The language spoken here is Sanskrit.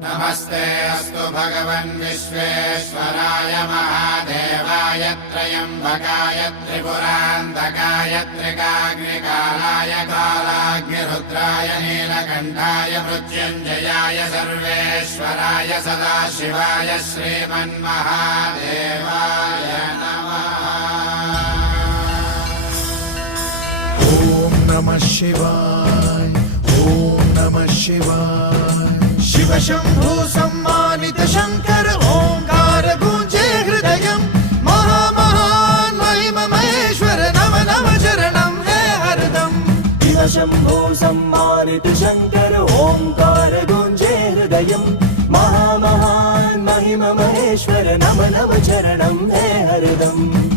नमस्ते अस्तु भगवन् विश्वेश्वराय महादेवाय त्र्यम्बकाय त्रिपुरान्तकाय त्रिकाग्निकालाय कालाग्निरुद्राय नीलकण्ठाय मृत्युञ्जयाय सर्वेश्वराय सदाशिवाय श्रीमन्महादेवाय नमः। ॐ नमः शिवाय ॐ नमः शिवाय। शिव शंभु सम्मानित शंकर ओंकार गूंजे हृदयम् महामहान् महिम महेश्वर नम नम चरणं हे हरदम्। शिव शंभु सम्मानित शंकर ओंकार गूंजे हृदयम् महामहान् महिम महेश्वर नम नम चरणं हे हरदम्।